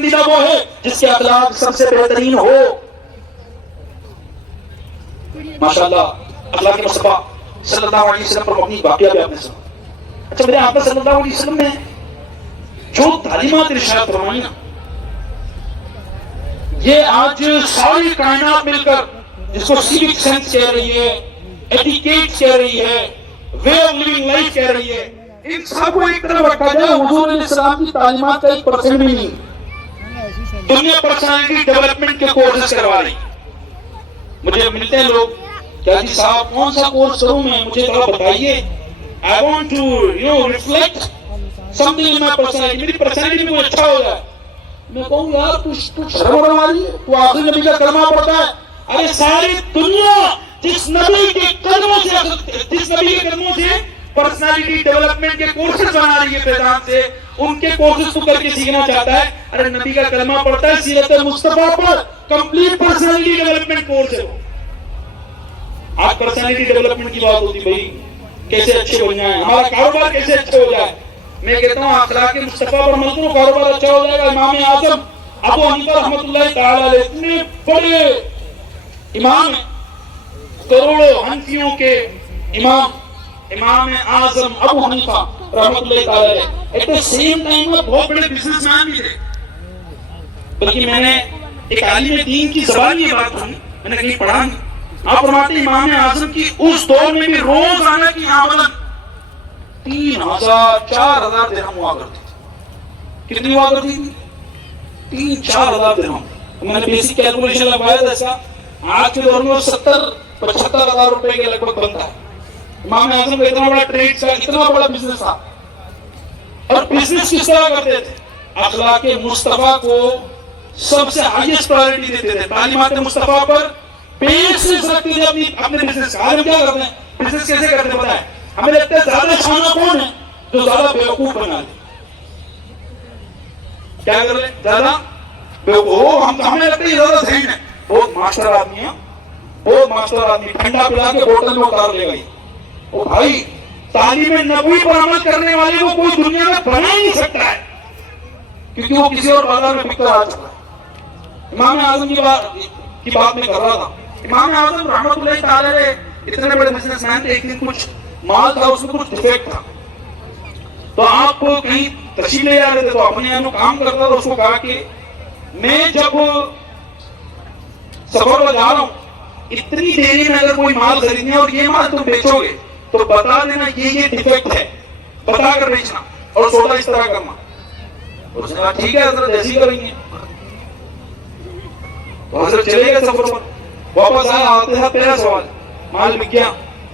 पसंदीदा वो है जिसके अखलाक सबसे बेहतरीन हो। माशाअल्लाह, अखलाक मुस्तफा सल्लल्लाहु अलैहि वसल्लम पर मबनी वाकया भी आपने सुना। अच्छा, मेरे आका सल्लल्लाहु अलैहि वसल्लम ने जो तालीमात इरशाद फरमाई ना, ये आज सारी कायनात मिलकर जिसको सिविक सेंस कह रही है, एटिकेट कह रही है, वे ऑफ लिविंग लाइफ कह रही है, इन सबको एक तरफ रखा जाए, हुजूर इस्लाम की तालीमात का 1% भी नहीं। दुनिया पर्सनालिटी डेवलपमेंट के कोर्सेज करवा रही। मुझे मिलते हैं लोग, क्या जी साहब कौन सा कोर्स करूं मैं, मुझे थोड़ा बताइए, I want to reflect something in my personality, मेरी पर्सनालिटी में कुछ अच्छा हो जाए। मैं कहूँ यार तू शर्म वाली है, तू आखिरी नबी का कलमा पढ़ता है। अरे सारी दुनिया जिस नबी के कदमों से पर्सनालिटी डेवलपमेंट के कोर्सेज बना रही है फैजान से, उनके कोर्सेज तू करके सीखना चाहता है। अरे नबी का कलमा पढ़ता है, सीरत मुस्तफा पर कंप्लीट पर्सनालिटी डेवलपमेंट कोर्स है। आज पर्सनालिटी डेवलपमेंट की बात होती, भाई कैसे अच्छे बन जाए, हमारा कारोबार कैसे अच्छा हो जाए। मैं कहता हूँ अखलाक मुस्तफा पर अमल करो, कारोबार अच्छा हो जाएगा। इमाम आजम अबू हनीफा रहमतुल्लाह तआला अलैह इतने बड़े इमाम, करोड़ों हनफियों के इमाम, इमाम आजम अबू हनीफा रहमतुल्लाह तआला अलैह एट द सेम टाइम में बहुत बड़े बिजनेसमैन भी थे। बल्कि मैंने एक आलिम दीन की ज़बान ये बात सुनी, मैंने कहीं पढ़ा नहीं। आप फरमाते इमाम आजम की उस दौर में भी रोजाना की आमदन 3000-4000 दिरहम हुआ करती थी। कितनी हुआ करती थी? 3-4 हजार दिरहम। मैंने बेसिक कैलकुलेशन लगाया था ऐसा, आज के दौर में 70-75 हजार रुपए के लगभग बनता है। इमाम आजम का इतना बड़ा ट्रेड था, इतना बड़ा बिजनेस था। और बिजनेस किस तरह करते थे? अखलाक मुस्तफा को सबसे हाईएस्ट प्रायोरिटी देते थे, तालीमात मुस्तफा पर बेसिस रखते थे अपने बिजनेस का। हम क्या करते हैं, बिजनेस कैसे करते हैं पता है? हमें लगता है ज्यादा खाना कौन है जो ज्यादा बेवकूफ बना दे। क्या कर ले? ज्यादा बेवकूफ, हमें लगता है ज्यादा सही है, बहुत मास्टर आदमी है, बहुत मास्टर आदमी, ठंडा पिला के बोतल में उतार लेगा। ओ भाई, तालीम नबवी पर अमल करने वाले को कोई दुनिया में बना ही नहीं सकता है, क्योंकि वो किसी और बाजार में बिकता आ चुका है। इमाम आजम की बात में कर रहा था। इमाम आजम रहमतुल्लाह तआला अलैह इतने बड़े बिजनेसमैन थे, एक दिन कुछ माल था उसमें कुछ डिफेक्ट था, तो आप कहीं तशरीफ ले जा रहे थे, तो अपने यहाँ काम करता था, उसको कहा कि मैं जब सफर पर जा रहा हूँ, इतनी देरी में अगर कोई माल खरीदने और ये माल तुम बेचोगे तो बता देना ये डिफेक्ट है, बता कर बेचना और सौदा इस तरह करना। उसने कहा ठीक है हजरत, ऐसे ही करेंगे। तो हजरत चले गए सफर पर, वापस आए, आते हैं पहला सवाल, माल बिक गया?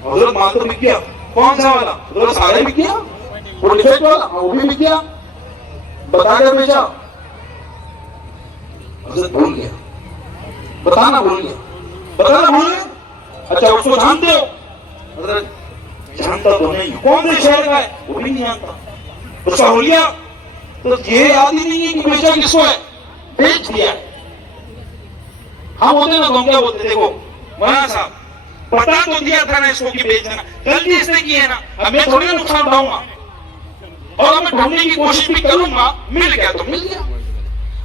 हजरत माल तो बिक गया। कौन सा वाला? हजरत सारा बिक गया। वो डिफेक्ट वाला? वो भी बिक गया। बता कर बेचा? हजरत भूल गया, बताना भूल गया, बताना भूल गया। अच्छा उसको जानते हो? हजरत जानता तो नहीं। कौन से शहर का है? वो भी नहीं जानता। उसका हुलिया तो ये याद ही नहीं है कि बेचा किसको है, बेच दिया। हम होते ना तो क्या बोलते, देखो मौलाना साहब पता तो दिया था ना इसको कि बेचना, गलती इसने की है ना, अब मैं थोड़ी ना नुकसान उठाऊंगा, और मैं ढूंढने की कोशिश भी करूंगा, मिल गया तो मिल गया।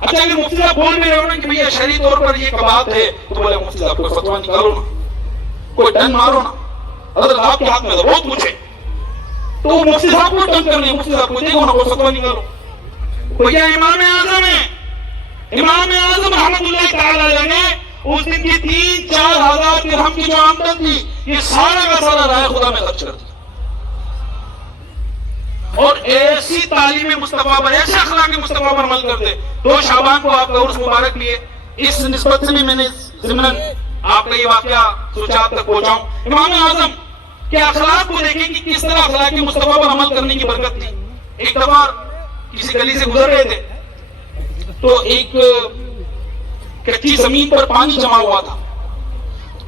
अच्छा अगर मुफ्ती साहब बोल भी रहे हो ना कि भैया शरई तौर पर ये कबात है, तो बोले मुफ्ती साहब कोई फतवा निकालो ना, कोई डन मारो ना, अगर आपके हाथ में बहुत पूछे तो मुफ्ती साहब को डन करने, मुफ्ती साहब को देखो ना, कोई फतवा निकालो। भैया इमाम आजम है, इमाम आजम रहमतुल्लाह तआला अलैह ने उस दिन की 3-4 हजार दिरहम की जो आमदन थी, ये सारा का सारा राय खुदा में खर्च कर दिया। और ऐसी तालीम मुस्तफा पर, ऐसे अखलाक मुस्तफा पर अमल करते। तो शाबान को आपका उर्स मुबारक लिए, इस निस्बत से भी मैंने ज़िम्मन आपका ये वाकया सोचा आप तक पहुंचाऊं। इमाम आजम के अखलाक को देखें कि किस तरह अखलाक मुस्तफा पर अमल करने की बरकत थी। एक दफा किसी गली से गुजर रहे थे, तो एक कच्ची जमीन पर पानी जमा हुआ था।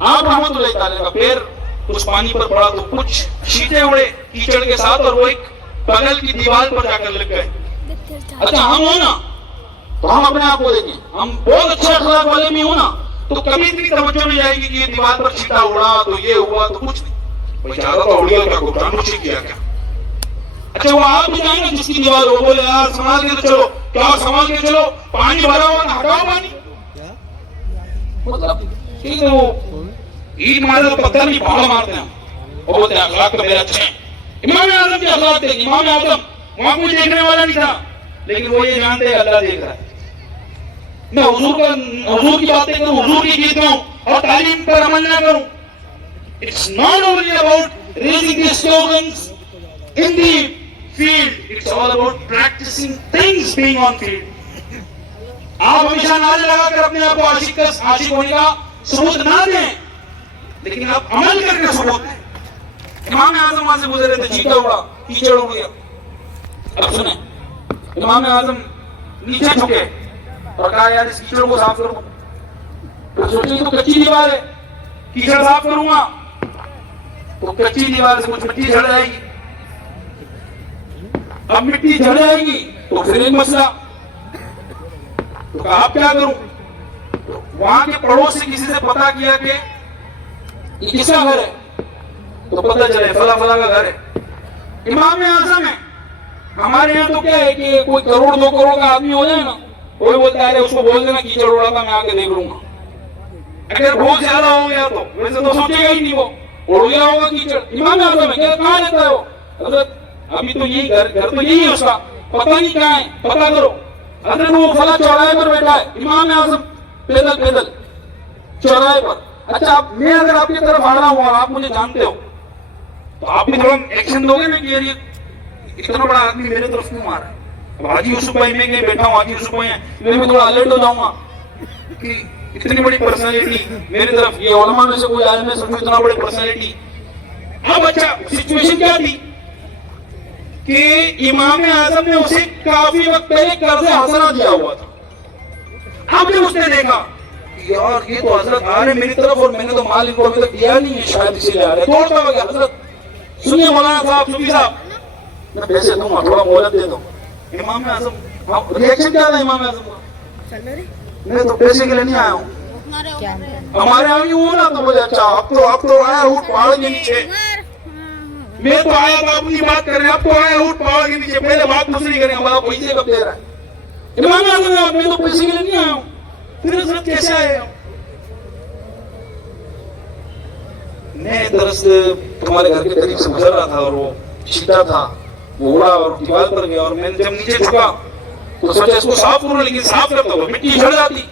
आप रहमतुल्लाह तआला का पैर उस पानी पर पड़ा तो कुछ छींटे उड़े कीचड़ के साथ, और वो एक बगल की दीवार पर जाकर लग गए। अच्छा हम हो ना तो हम अपने आप को देखें, हम बहुत अच्छे अखलाक वाले भी हो ना, तो कभी इतनी तवज्जो नहीं जाएगी कि ये दीवार पर छींटा उड़ा तो ये हुआ तो कुछ नहीं। बेचारा तो उड़िया का कुछ किया क्या? अच्छा वो आप भी जाएंगे जिसकी दीवार हो, बोले यार संभाल के तो चलो, क्या संभाल के चलो, पानी भरा हुआ ना हटाओ पानी, मतलब ठीक है वो ईट मारे तो पत्थर नहीं पहाड़ मारते हैं, वो बोलते हैं अखलाक तो मेरे अच्छे हैं। इमाम आजम के अखलाक थे, इमाम आजम वहां कोई देखने वाला नहीं था, लेकिन वो ये जानते हैं अल्लाह देख रहा है। मैं हुजूर की बातें करूं, हुजूर की गीत गाऊं और तालीम पर अमल ना करूं, it's not only about raising the slogans in the field, it's all about practicing things being on field. आप हमेशा नारे लगाकर अपने आप को आशिक होने का सबूत ना दें, लेकिन आप अमल करके सबूत दें। इमाम आजम वहां से गुजरे थे, चीता उड़ा, कीचड़ उड़ गया। अब सुने, इमाम आजम नीचे झुके और कहा यार इस कीचड़ को साफ करो। तो सोचे तो कच्ची दीवार है, कीचड़ साफ करूंगा तो कच्ची दीवार से कुछ मिट्टी झड़ जाएगी, अब मिट्टी झड़ जाएगी तो फिर एक मसला। तो कहा आप क्या करूं? तो वहां के पड़ोस से किसी से पता किया कि ये किसका घर है, तो पता चले फला फला का घर है। इमाम आजम है। हमारे यहाँ तो क्या है कि कोई करोड़ 2 करोड़ का आदमी हो जाए ना, कोई बोलता है उसको बोल देना कीचड़ उड़ा था, मैं आके देख लूंगा। अगर बहुत ज्यादा हो गया तो वैसे तो सोचेगा ही नहीं, वो उड़ गया होगा कीचड़। इमाम आजम है, क्या कहाँ रहता है वो? हजरत अभी तो यही घर तो यही है उसका, पता नहीं कहाँ है, पता करो। हजरत वो फला चौराहे पर बैठा है, इमाम आजम पैदल चौराहे पर। अच्छा मैं अगर आपकी तरफ आ रहा हूँ और आप मुझे जानते हो तो आप भी थोड़ा एक्शन दोगे ना कि यार ये इतना बड़ा आदमी मेरे तरफ क्यों मार रहा है? अब हाजी यूसुफ भाई मैं कहीं बैठा हूँ, हाजी यूसुफ भाई है, मैं भी थोड़ा अलर्ट हो जाऊंगा कि इतनी बड़ी पर्सनालिटी मेरी तरफ, ये उलमा में से कोई आया, मैं समझू इतना बड़ी पर्सनालिटी। अब अच्छा सिचुएशन क्या थी कि इमाम आजम ने उसे काफी वक्त पहले कर्ज हसना दिया हुआ था। अब जब उसने देखा यार ये तो हजरत आ रहे मेरी तरफ और मैंने तो माल इनको अभी तक दिया नहीं है, शायद इसीलिए आ रहे, तोड़ता हो गया। हजरत सुनिए मौलाना साहब, सूफी साहब, मैं पैसे दूंगा, थोड़ा मोहलत दे दो। इमाम आजम रिएक्शन क्या था इमाम आजम का? मैं तो पैसे के लिए नहीं आया हूँ, हमारे यहाँ वो ना, तो बोले अच्छा अब तो आया हूँ पहाड़ के नीचे, मैं तो आया था अपनी बात कर रहे हैं, अब तो आया हूँ पहाड़ के नीचे, पहले बात दूसरी करें, हमारा पैसे कब दे रहा है? इमाम आजम मैं तो पैसे के लिए नहीं आया हूँ, फिर हजरत कैसे आए? मैं दरअसल तुम्हारे घर के करीब से गुजर रहा था और वो चीता था, वो उड़ा और दीवार पर गया और मैंने जब नीचे झुका तो सोचा इसको साफ करूं, लेकिन साफ करता हुआ मिट्टी झड़ जाती।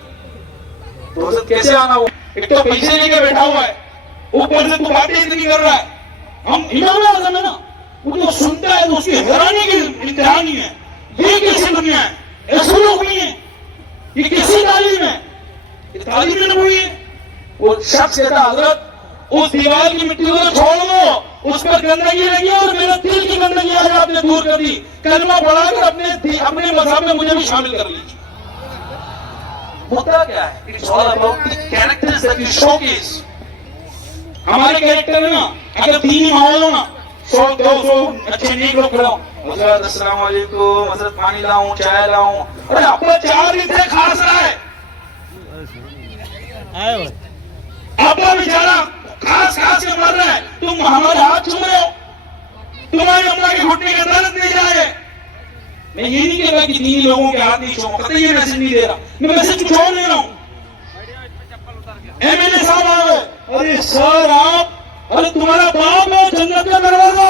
तो हजरत कैसे आना? वो एक तो पैसे लेके बैठा हुआ है, ऊपर से तू बातें इतनी कर रहा है। हम इमाम आजम है ना, वो जो सुनता है तो उसकी हैरानी की इंतहा नहीं है, ये कैसी दुनिया है, ऐसे लोग नहीं है, ये किसी तालीम है, ये तालीम में नहीं है। वो शख्स कहता हजरत उस दीवार की मिट्टी को छोड़ दो, उस पर गंदगी लगी और मेरे दिल की गंदगी आज आपने दूर कर दी, कलमा पढ़ाकर अपने मज़हब में मुझे भी शामिल कर लीजिए। होता क्या है? It's all about the characters that you showcase. हमारे कैरेक्टर है ना, अगर दीनी माहौल हो ना, 100-200 अच्छे नेक लोग खड़े हो, हजरत अस्सलाम वालेकुम, हजरत पानी लाऊं, चाय लाऊं, अरे आपका 4 दिन से खास रहा है, आपका बेचारा खास के मर रहा है, तुम हमारे हाथ चूम रहे हो, तुम्हारी अम्मा के घुटने का दर्द नहीं जा रहे। मैं ये नहीं कह रहा कि दीनी लोगों के हाथ नहीं चूमो, कतई ये मैसेज नहीं दे रहा, मैं मैसेज कुछ और ले रहा हूं। एमएलए साहब आ गए, अरे सर आप, अरे तुम्हारा बाप है जन्नत का दरवाजा,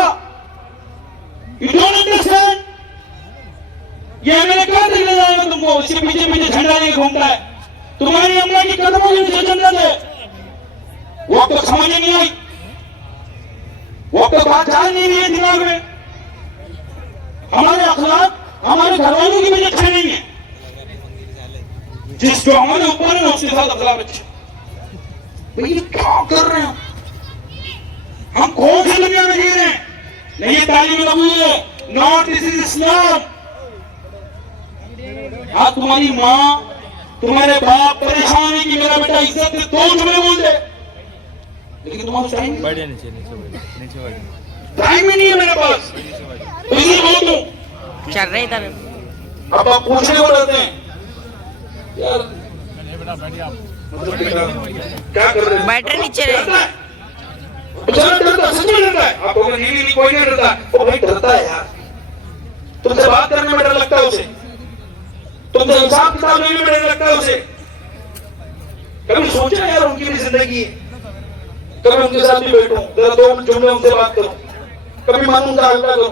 यू डोंट अंडरस्टैंड? ये एमएलए कहां तक ले जाएगा तुमको? इसके पीछे झंडा नहीं घूमता है, तुम्हारी अम्मा की कदमों के नीचे जन्नत है। वो तो समझ नहीं आई, वो तो बात जा नहीं रही है दिमाग में। हमारे अखलाक हमारे घरवालों की भी अच्छे नहीं है, जिस जो हमारे ऊपर है उसके साथ अखलाक अच्छे। ये क्या कर रहे हैं हम? कौन सी दुनिया में जी रहे हैं? नहीं ये तालीम नबवी है, नॉट दिस इज इस्लाम। आज तुम्हारी माँ तुम्हारे बाप परेशान है कि मेरा बेटा इज्जत से 2 जुमले बोल दे, लेकिन तुम्हारा टाइम ही नहीं है मेरे पास, तो इसी बोल दूं चल रहे था। अब आप पूछने को रहते हैं यार क्या कर रहे हैं? बैटरी नीचे रहे, बेचारा डरता है, सच में डरता है। आप लोग नहीं कोई नहीं डरता, वो भाई डरता है यार, तुमसे बात करने में डर लगता है उसे, तुमसे हिसाब किताब लेने में डर लगता है उसे। कभी सोचा यार उनकी भी जिंदगी है, कभी उनके साथ भी बैठूं, जरा 2 जुमले उनसे बात करूं, कभी मन उनका हल्का करूं।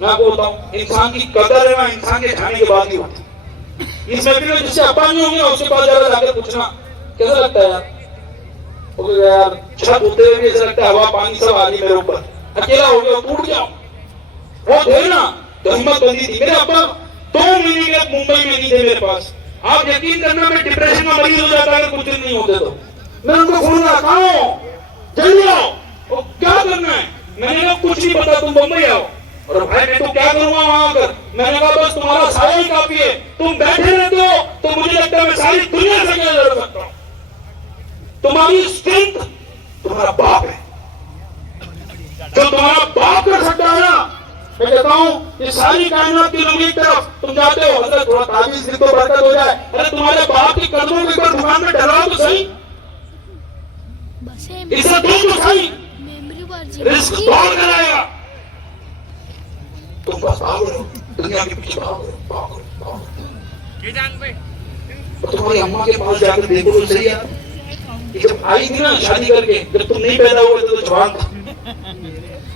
मैं आपको बताऊं, इंसान की कदर है ना इंसान के जाने के बाद ही होती। इस महफिल में जिससे अपा नहीं होंगे उसके पास ज्यादा जाकर पूछना कैसा लगता है यार, यार छत होते हुए भी ऐसा लगता है हवा पानी सब आ गई मेरे ऊपर, अकेला हो गया, टूट गया। वो थे ना तो हिम्मत बंदी थी। मेरे अब्बा 2 महीने के मुंबई में नहीं थे मेरे पास। आप यकीन करना मैं डिप्रेशन में मरीज हो जाता अगर कुछ दिन नहीं होते तो। मैं उनको फोन रहा, कहाँ हो, जल्दी आओ, और क्या करना है। मैंने कहा कुछ नहीं पता, तुम मुंबई आओ। और भाई मैं तो क्या करूंगा वहां आकर। मैंने कहा बस तुम्हारा साया ही काफी है, तुम बैठे रहते हो तो मुझे लगता है मैं सारी दुनिया से क्या लड़ सकता हूं। तुम्हारी स्ट्रेंथ तुम्हारा बाप है, जो तुम्हारा बाप कर सकता है ना। मैं कहता हूं ये सारी कायनात की लोगों की तरफ तुम जाते हो, अगर थोड़ा ताबीज लिख तो बरकत हो जाए। अरे तुम्हारे बाप के कदमों के ऊपर दुकान में डराओ तो सही, इसे दो तो सही, रिस्क तोड़ कर आएगा। तुम बस भागो, दुनिया के पीछे भागो। तुम्हारी अम्मा के पास जाकर देखो तो सही यार, जब आई थी ना शादी करके, जब तुम नहीं पैदा हुए तो जवान था,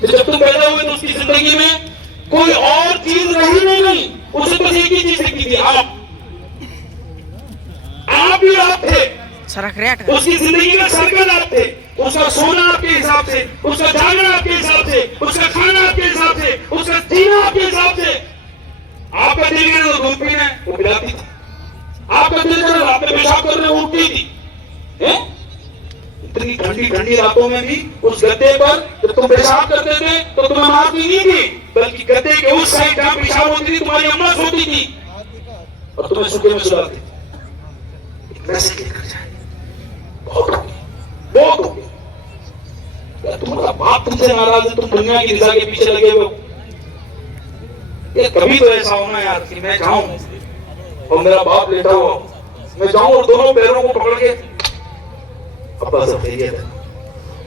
जब तुम पैदा हुए तो उसकी जिंदगी में कोई और चीज रही नहीं, उसे बस एक ही चीज सीखी थी, आप ही आप थे। उसकी जिंदगी में सर्कल आप थे, उसका सोना आपके हिसाब से, उसका जागना आपके हिसाब से, उसका खाना आपके हिसाब से, उसका जीना आपके हिसाब से। आपका दिल करे तो दूध पीना है वो पिलाती थी, आपका दिल करे रात में पेशाब करने उठती थी। इतनी ठंडी ठंडी रातों में भी उस गद्दे पर जब तुम पेशाब करते थे तो तुम्हें मारती नहीं थी, बल्कि गद्दे के उस साइड जहां पेशाब होती थी तुम्हारी अम्मा सोती थी और तुम्हें सूखे में सुलाती थी। मैसेज लेकर जाए, बहुत हो गया। तुम्हारा बाप तुमसे नाराज है, तुम दुनिया की रजा के पीछे लगे हो। ये कभी तो ऐसा होना यार कि मैं जाऊं और मेरा बाप लेटा हुआ, मैं जाऊं और दोनों पैरों को पकड़ के अब्बा सब खैरियत है,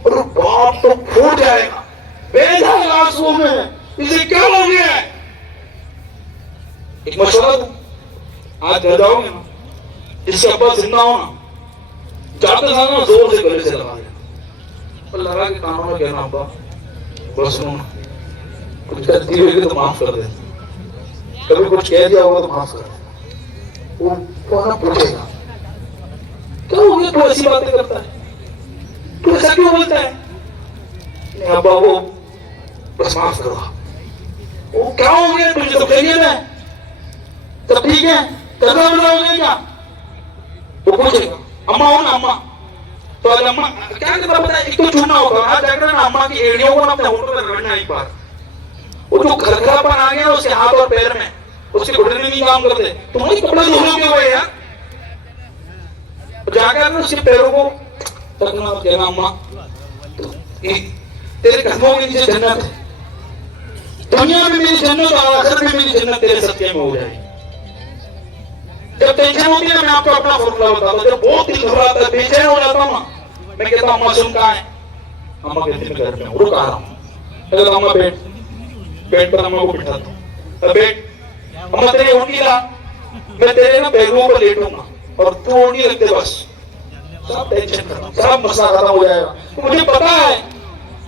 और बाप तो फूट जाएगा, बह जाएगा आंसुओं में, इसे क्या हो गया है। एक मशवरा दूं, आज घर जाओगे ना, जिससे अब्बा जिंदा हो ना, जाते साथ ना जोर से गले से लगा देना और लगा के कानों में कहना अब्बा बस सुनो, कुछ गलती हुई तो माफ कर दे, कभी कुछ कह दिया होगा तो माफ कर दे। वो कौन पूछेगा क्या हो गया, तू ऐसी बातें करता है, तू ऐसा क्यों बोलता है। नहीं अब्बा वो बस माफ करो। वो क्या हो गया, तुझे तो खैरियत है, सब ठीक है, कर्जा वर्जा हो गया क्या, वो पूछेगा। अम्मा हो ना अम्मा, तो आज अम्मा क्या करता पता है, एक तो चूना होगा, आज जाकर ना अम्मा की एड़ियों को ना अपने होठों पर रगड़ना एक बार। वो जो खरखरापन आ गया उसके हाथ और पैर में, उसके घुटने नहीं काम करते, तुम्हारे कपड़े धोने के हुए यार, जाकर ना उसके पैरों को तकना, कहना अम्मा तेरे कदमों के नीचे जन्नत है, दुनिया में मेरी जन्नत और आखिरत में मेरी जन्नत तेरे सत्य में हो जाएगी। जब टेंशन होती है, मैं आपको अपना फॉर्मूला बताता हूँ, जब बहुत दिल घबराता है, बेचैन हो जाता हूँ ना, मैं कहता हूँ अम्मा सुन कहाँ है, अम्मा कहती मैं घर में हूँ, रुक आ रहा हूँ। मैं कहता अम्मा बेड पर अम्मा को बिठाता हूँ, बेड अम्मा तेरी ओढ़नी ला, मैं तेरे ना बैगों पर लेटूंगा और तू ओढ़नी रखते, बस सब टेंशन खत्म, सब मसला खत्म हो जाएगा। तो मुझे पता है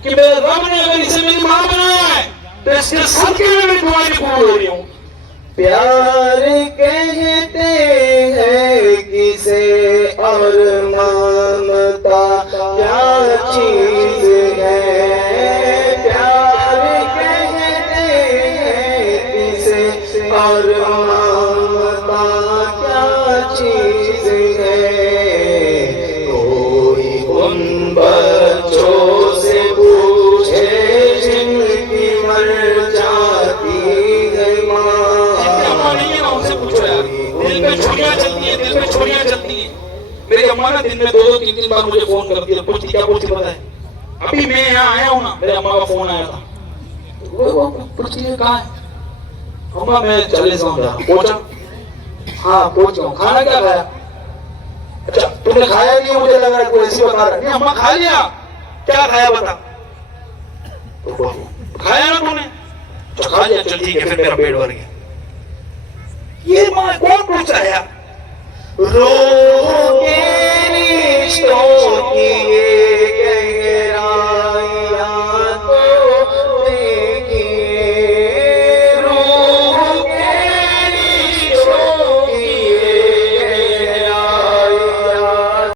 कि मेरे रब ने अगर इसे मेरी मां बनाया है तो इसके सदके में मैं तुम्हारी कबूल हो रही हूँ। प्यार कहते हैं किसे और ममता क्या चीज है, प्यार कहते हैं किसे और ममता क्या चीज है। कोई उन बच्चों से पूछे जिनकी मर जाती है माँ, दिल में छुरियां चलती है, दिल में छुरियां चलती है। मेरी अम्मा ना दिन में 2-3 बार मुझे फोन करती है, पूछती क्या पूछती पता है, अभी मैं यहाँ आया हूँ ना, मेरे अम्मा का फोन आया था, वो पूछती है कहाँ है, अम्मा मैं चले जाऊँ, पहुंचा, हाँ पहुंच जाऊँ, खाना क्या खाया, अच्छा तुमने खाया नहीं, मुझे लग रहा है कोई ऐसी बता रहा है, अम्मा खा लिया, क्या खाया बता, तो खाया ना तूने, तो खा लिया, चल ठीक है, फिर मेरा पेट भर गया। ये माँ कौन पूछ रहा है? रूह के रिश्तों